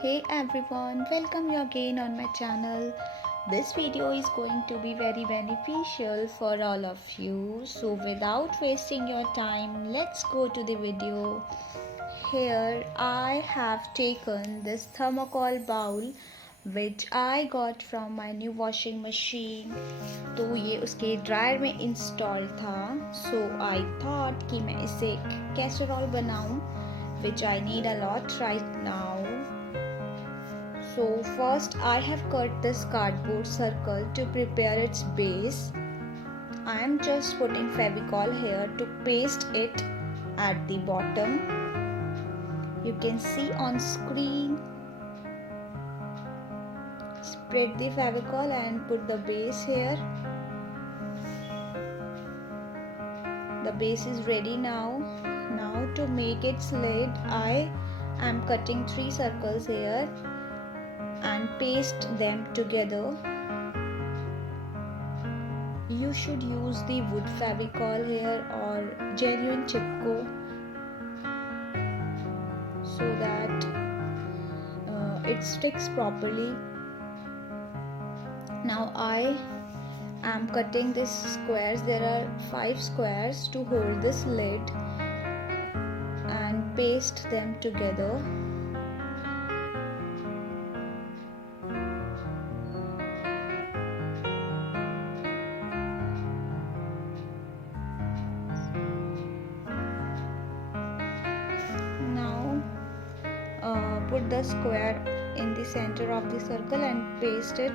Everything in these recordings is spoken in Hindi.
Hey everyone, welcome you again on my channel. This video is going to be very beneficial for all of you. So without wasting your time, let's go to the video. Here I have taken this thermocol bowl which I got from my new washing machine. तो ये उसके ड्रायर में इंस्टॉल था. So I thought कि मैं इसे कैसरोल बनाऊं, which I need a lot right now. So first I have cut this cardboard circle to prepare its base. I am just putting Fevicol here to paste it at the bottom. You can see on screen. Spread the Fevicol and put the base here. The base is ready now. Now to make its lid, I am cutting 3 circles here and paste them together. You should use the wood Fevicol here or genuine Chipko so that it sticks properly. Now I am cutting these squares. There are 5 squares to hold this lid and paste them together. Now put the square in the center of the circle and paste it.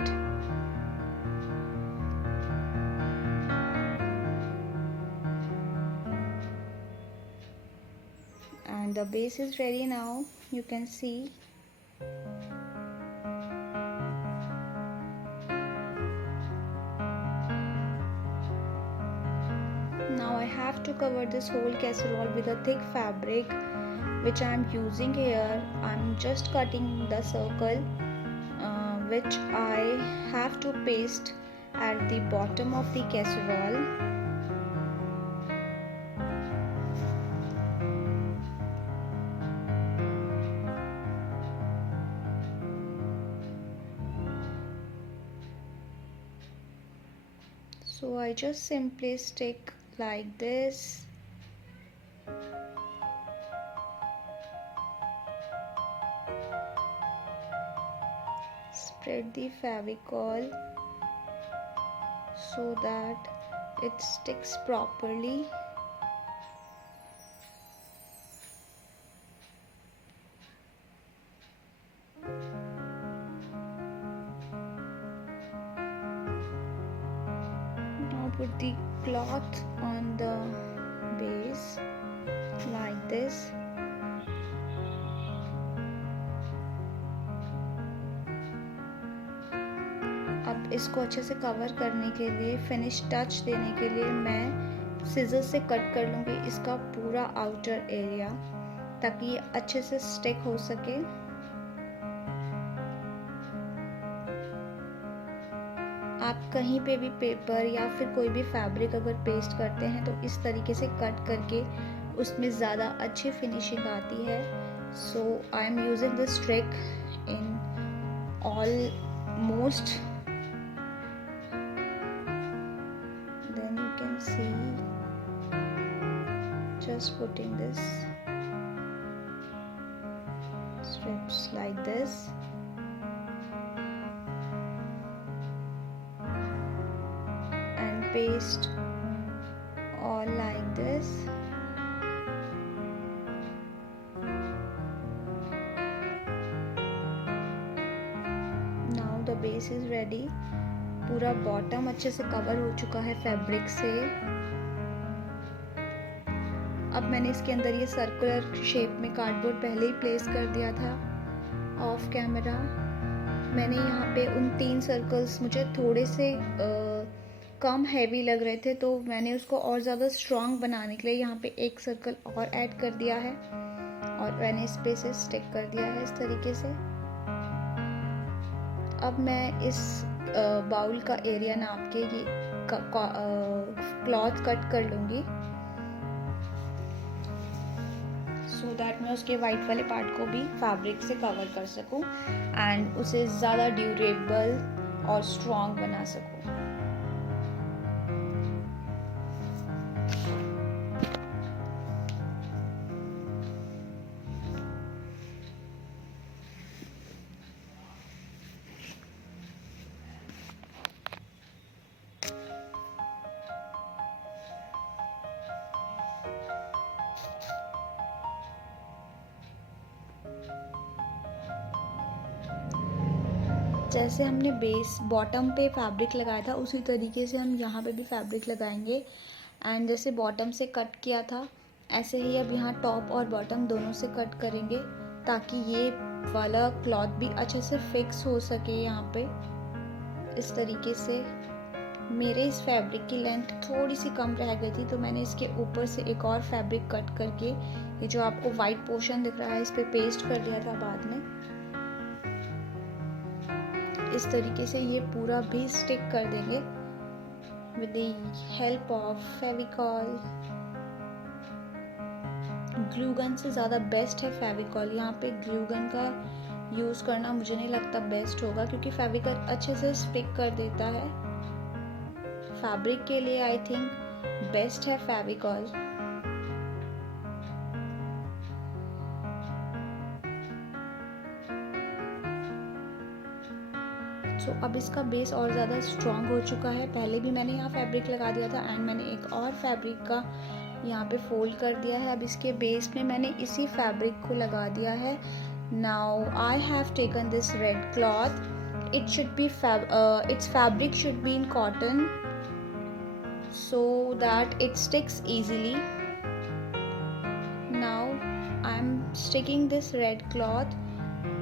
And the base is ready now. You can see. Now I have to cover this whole casserole with a thick fabric which I am using here. I am just cutting the circle which I have to paste at the bottom of the casserole. So I just simply stick like this. Spread the Fevicol so that it sticks properly. Now put the cloth on the base like this. अब इसको अच्छे से कवर करने के लिए, फिनिश टच देने के लिए मैं सीजर से कट कर लूँगी इसका पूरा आउटर एरिया ताकि ये अच्छे से स्टिक हो सके. आप कहीं पे भी पेपर या फिर कोई भी फैब्रिक अगर पेस्ट करते हैं तो इस तरीके से कट करके उसमें ज़्यादा अच्छी फिनिशिंग आती है. So I am using this trick in almost. Then you can see just putting this strips like this and paste all like this. Now the base is ready. पूरा बॉटम अच्छे से कवर हो चुका है फैब्रिक से. अब मैंने इसके अंदर ये सर्कुलर शेप में कार्डबोर्ड पहले ही प्लेस कर दिया था ऑफ कैमरा. मैंने यहाँ पे उन 3 सर्कल्स मुझे थोड़े से कम हैवी लग रहे थे तो मैंने उसको और ज़्यादा स्ट्रॉन्ग बनाने के लिए यहाँ पे एक सर्कल और ऐड कर दिया है और मैंने इस पे से स्टिक कर दिया है इस तरीके से. अब मैं इस बाउल का एरिया नाप के ये क्लॉथ कट कर लूँगी so दैट मैं उसके वाइट वाले पार्ट को भी फैब्रिक से कवर कर सकूं एंड उसे ज़्यादा ड्यूरेबल और स्ट्रॉन्ग बना सकूं। जैसे हमने बेस बॉटम पे फैब्रिक लगाया था उसी तरीके से हम यहाँ पे भी फैब्रिक लगाएंगे एंड जैसे बॉटम से कट किया था ऐसे ही अब यहाँ टॉप और बॉटम दोनों से कट करेंगे ताकि ये वाला क्लॉथ भी अच्छे से फिक्स हो सके यहाँ पे। इस तरीके से मेरे इस फैब्रिक की लेंथ थोड़ी सी कम रह गई थी तो मैंने इसके ऊपर से एक और फैब्रिक कट करके ये जो आपको वाइट पोर्शन दिख रहा है इस पे पेस्ट कर दिया था बाद में। इस तरीके से ये पूरा भी स्टिक कर देंगे with the help of Fevicol. Glue gun से ज़्यादा बेस्ट है फेविकॉल। यहाँ पे ग्लू गन का यूज़ करना मुझे नहीं लगता बेस्ट होगा क्योंकि फेविकॉल अच्छे से स्टिक कर देता है। फैब्रिक के लिए आई थिंक बेस्ट है फेविकॉल। सो अब इसका बेस और ज़्यादा स्ट्रॉन्ग हो चुका है। पहले भी मैंने यहाँ फैब्रिक लगा दिया था एंड मैंने एक और फैब्रिक का यहाँ पे फोल्ड कर दिया है। अब इसके बेस में मैंने इसी फैब्रिक को लगा दिया है। Now I have taken this red cloth. It should be it's fabric should be in cotton so that it sticks easily. Now I am sticking this red cloth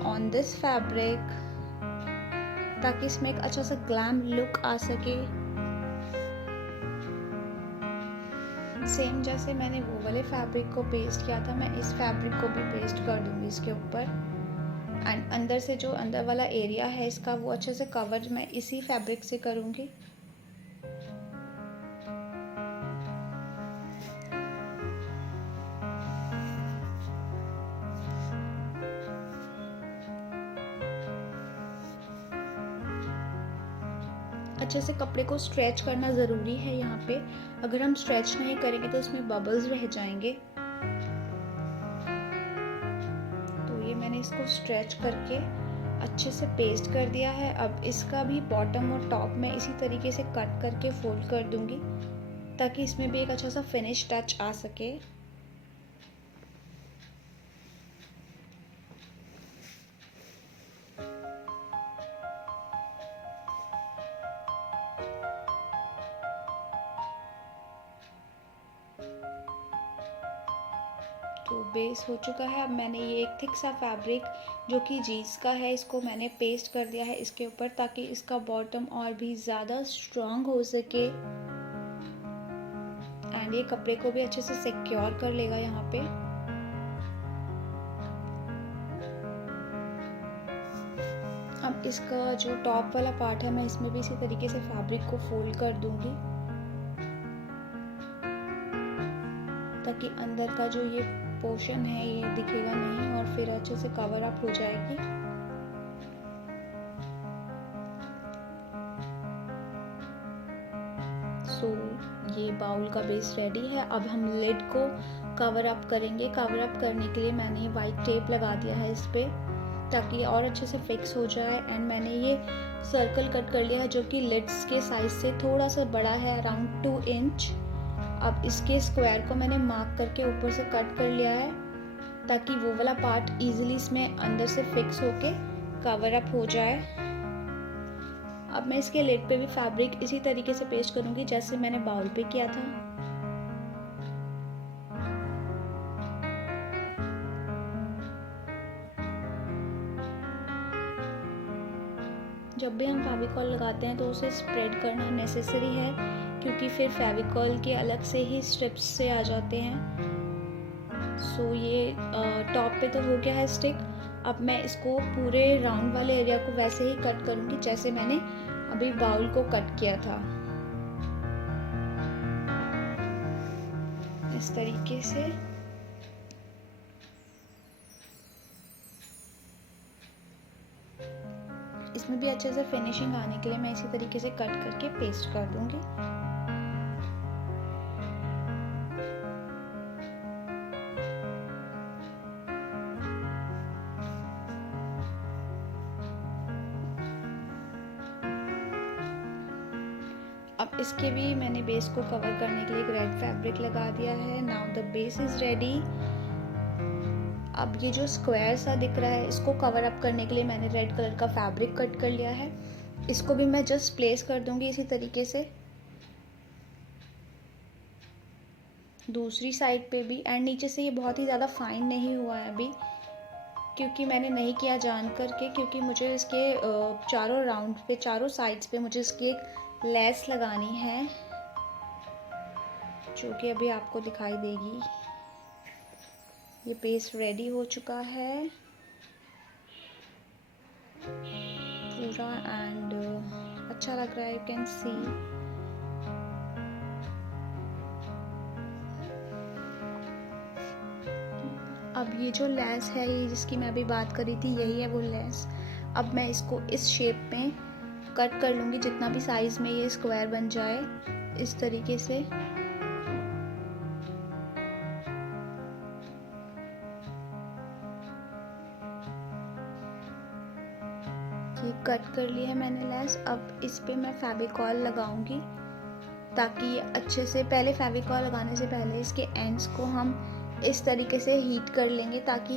on this fabric ताकि इसमें एक अच्छा सा ग्लैम लुक आ सके। सेम जैसे मैंने वो वाले फैब्रिक को पेस्ट किया था मैं इस फैब्रिक को भी पेस्ट कर दूंगी इसके ऊपर एंड अंदर से जो अंदर वाला एरिया है इसका वो अच्छे से कवर मैं इसी फैब्रिक से करूँगी। अच्छे से कपड़े को स्ट्रेच करना ज़रूरी है यहाँ पे। अगर हम स्ट्रेच नहीं करेंगे तो उसमें बबल्स रह जाएंगे। तो ये मैंने इसको स्ट्रेच करके अच्छे से पेस्ट कर दिया है। अब इसका भी बॉटम और टॉप में इसी तरीके से कट करके फोल्ड कर दूंगी ताकि इसमें भी एक अच्छा सा फिनिश टच आ सके। तो बेस हो चुका है। अब मैंने ये एक थिक सा फैब्रिक जो कि जीन्स का है इसको मैंने पेस्ट कर दिया है इसके ऊपर ताकि इसका बॉटम और भी ज़्यादा स्ट्रॉन्ग हो सके एंड ये कपड़े को भी अच्छे से सिक्योर कर लेगा यहाँ पे। अब इसका जो टॉप वाला पार्ट है मैं इसमें भी इसी तरीके से फैब्रिक को फोल्ड कर दूंगी ताकि अंदर का जो ये पोर्शन है ये दिखेगा नहीं और फिर अच्छे से कवर अप हो जाएगी। सो ये बाउल का बेस रेडी है। अब हम लिड को कवर अप करेंगे। कवर अप करने के लिए मैंने वाइट टेप लगा दिया है इस पे ताकि और अच्छे से फिक्स हो जाए एंड मैंने ये सर्कल कट कर लिया है जो कि लिड्स के साइज से थोड़ा सा बड़ा है अराउंड 2 इंच। अब इसके स्क्वायर को मैंने मार्क करके ऊपर से कट कर लिया है ताकि वो वाला पार्ट इजीली इसमें अंदर से फिक्स होके कवर अप हो जाए। अब मैं इसके लिड पे भी फैब्रिक इसी तरीके से पेस्ट करूंगी जैसे मैंने बाउल पे किया था। जब भी हम फेविकॉल लगाते हैं तो उसे स्प्रेड करना नेसेसरी है क्योंकि फिर फेविकॉल के अलग से ही स्ट्रिप्स से आ जाते हैं। सो ये टॉप पे तो हो गया है स्टिक। अब मैं इसको पूरे राउंड वाले एरिया को वैसे ही कट करूँगी जैसे मैंने अभी बाउल को कट किया था। इस तरीके से इसमें भी अच्छे से फिनिशिंग आने के लिए मैं इसी तरीके से कट करके पेस्ट कर दूंगी। अब इसके भी मैंने बेस को कवर करने के लिए एक रेड फैब्रिक लगा दिया है। Now the base is ready. अब ये जो स्क्वायर सा दिख रहा है इसको कवर अप करने के लिए मैंने रेड कलर का फैब्रिक कट कर लिया है। इसको भी मैं जस्ट प्लेस कर दूंगी इसी तरीके से दूसरी साइड पे भी। एंड नीचे से ये बहुत ही ज़्यादा फाइन नहीं हुआ है अभी, क्योंकि मैंने नहीं किया जान करके, क्योंकि मुझे इसके चारों राउंड पे, चारों साइड्स पे मुझे इसकी एक लेस लगानी है, जो कि अभी आपको दिखाई देगी। ये पेस्ट रेडी हो चुका है पूरा एंड अच्छा लग रहा है, यू कैन सी। अब ये जो लेस है, ये जिसकी मैं अभी बात कर रही थी, यही है वो लेस। अब मैं इसको इस शेप में कट कर लूँगी जितना भी साइज़ में ये स्क्वायर बन जाए, इस तरीके से। ये कट कर लिया है मैंने लेस। अब इस पे मैं फेविकॉल लगाऊंगी ताकि ये अच्छे से, पहले फेविकॉल लगाने से पहले इसके एंड्स को हम इस तरीके से हीट कर लेंगे ताकि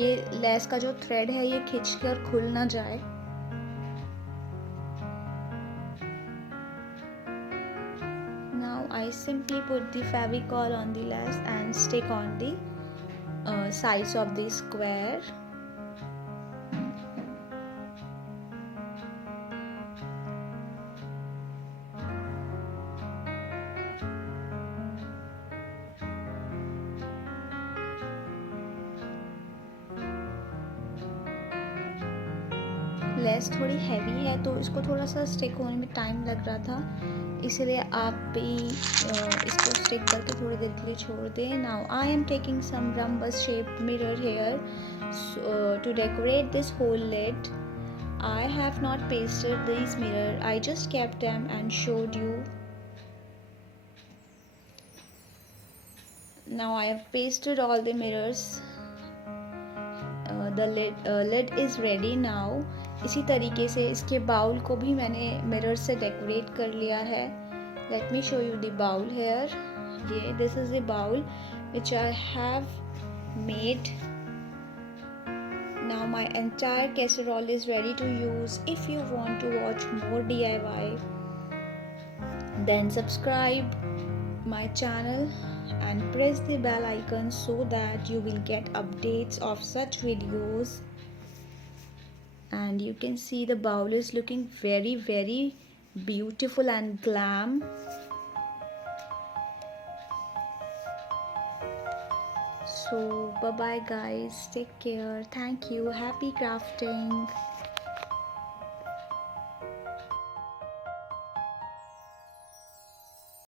ये लेस का जो थ्रेड है ये खिंच कर खुल ना जाए। Now I simply put the favicol on the lace and stick on the sides of the square. Less थोड़ी हैवी है तो इसको थोड़ा सा स्टिक होने में टाइम लग रहा था, इसलिए आप भी इसको स्टिक करके थोड़ी देर के लिए छोड़ दें। Now I am taking some rhombus shaped mirror here to decorate this whole lid. I have not pasted these mirror, I just kept them and showed you. Now I have pasted all the mirrors. The lid is ready now. इसी तरीके से इसके बाउल को भी मैंने मिरर से डेकोरेट कर लिया है। Let me show you the bowl here. ये this is the bowl which I have made. Now my entire casserole is ready to use. If you want to watch more DIY, then subscribe my channel and press the bell icon so that you will get updates of such videos. And you can see the bowl is looking very beautiful and glam. So bye bye guys, take care, thank you, happy crafting.